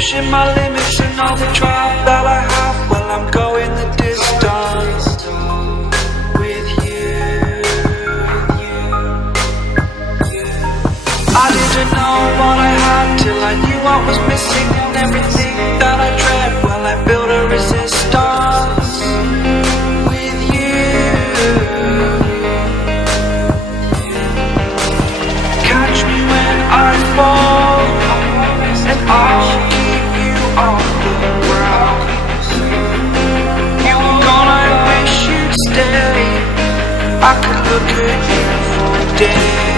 pushing my limits and all the drive that I have. Well, I'm going the distance with you. I didn't know what I had till I knew what was missing, and everything that I dread, well, I built a resistance with you. Catch me when I fall, and I'll keep you on the ground. You were gone, I wish you'd stay. I could look at you for days.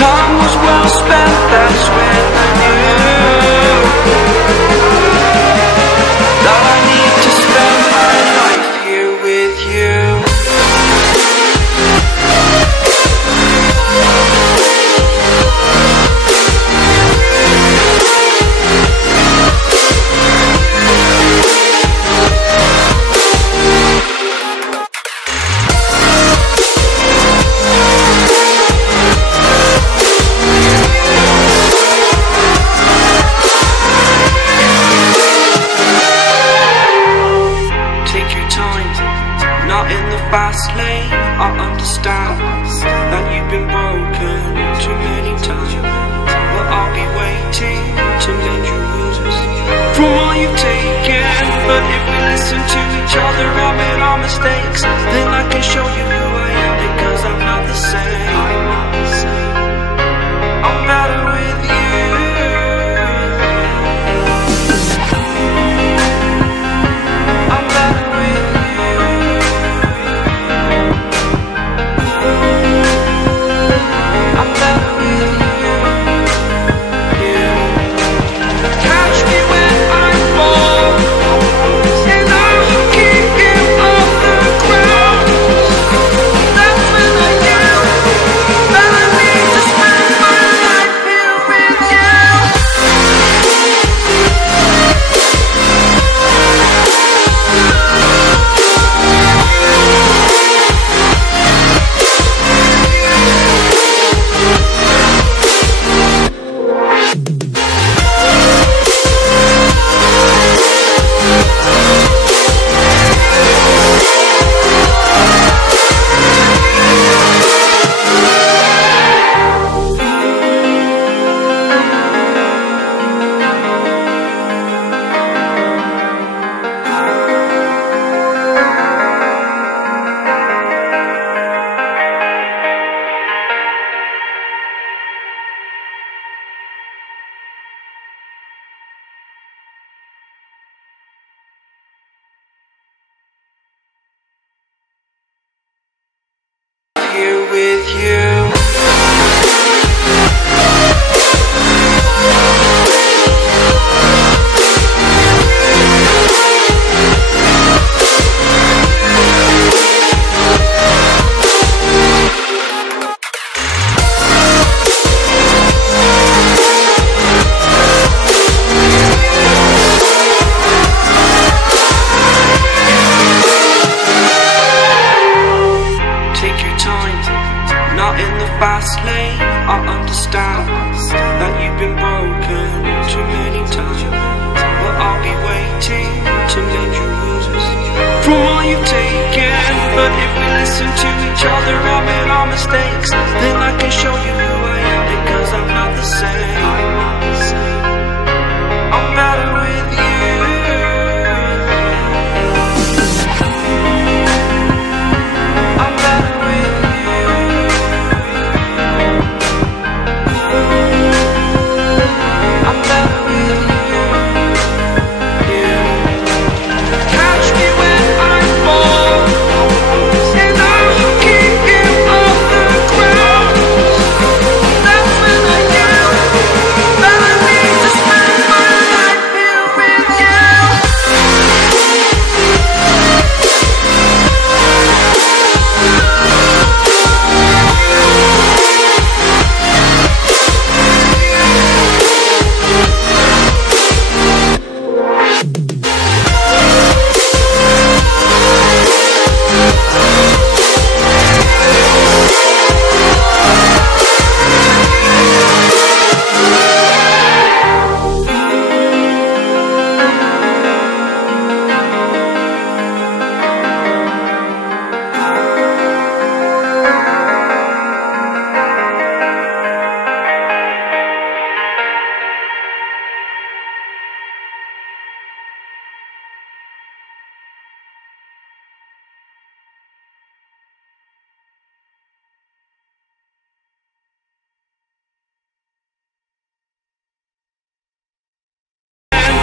Time was well spent, that's when I knew that I need to spend my life here with you. Fast lane, I understand that you've been broken too many times, but I'll be waiting to mend your wounds from all you've taken. But if we listen to each other, admit our mistakes, then I can show you who I am, because I'm not the same. I'm better with you. Here with you. Fast lane, I understand that you've been broken too many times, but I'll be waiting to mend your wounds from all you've taken. But if we listen to each other, admit our mistakes, then I can show you who I am, because I'm not the same. I'm better with you.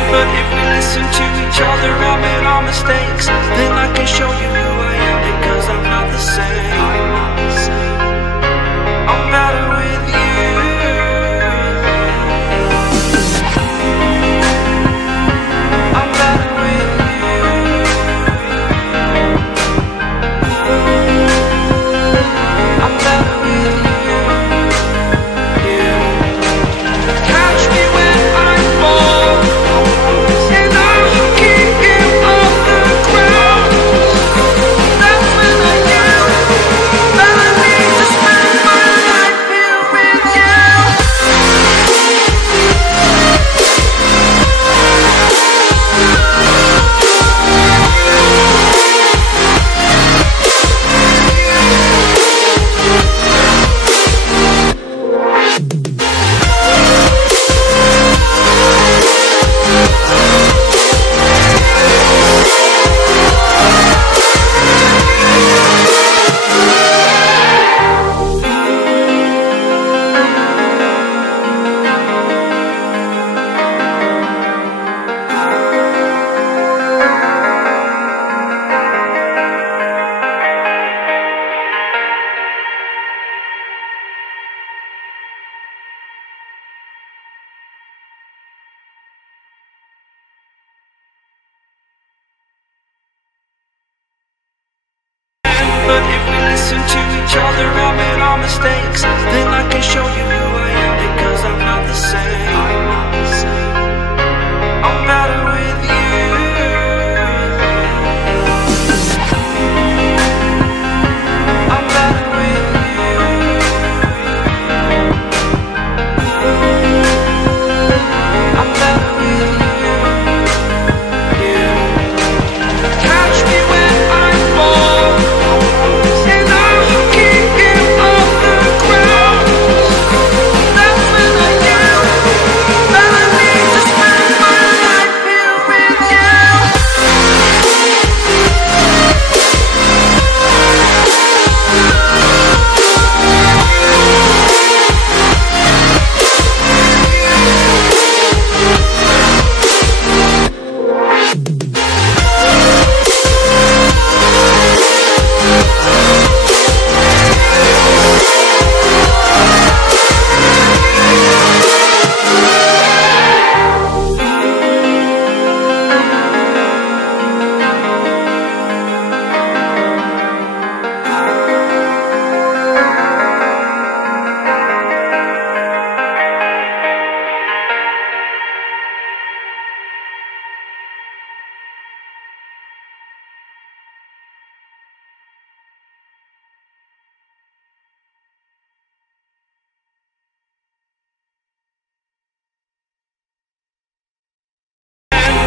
But if we listen to each other, I made our mistakes, then I can show you who I am, because I'm not the same. I'm better with you. I'm better with you. I'm better with you. Catch me when I fall, and I'll keep you off the ground. That's when I knew that I need to spend my life here with you. But if we listen to each other, I made our mistakes, then I can show you who I am, because I'm not the same. I'm better with you. I'm better with you. I'm better with you. Catch me when I fall, and I'll keep you off the ground. That's when I knew that I need to spend my life here with you.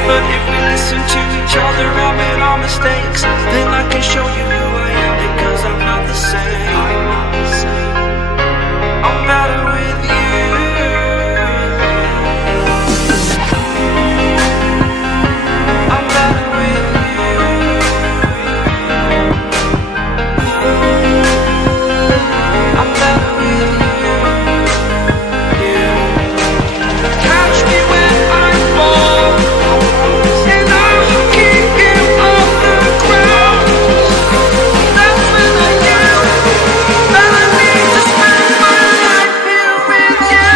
But if we listen to each other, I made our mistakes, then I can show you who I am, because I'm not the same. I'm better with you. I'm better with you. I'm better with you. Catch me when I fall, and I'll keep you off the ground. That's when I knew that I need to spend my life here with you.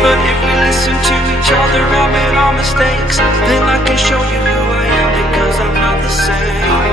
But if we listen to each other, I made our mistakes, then I can show you who I am. the same.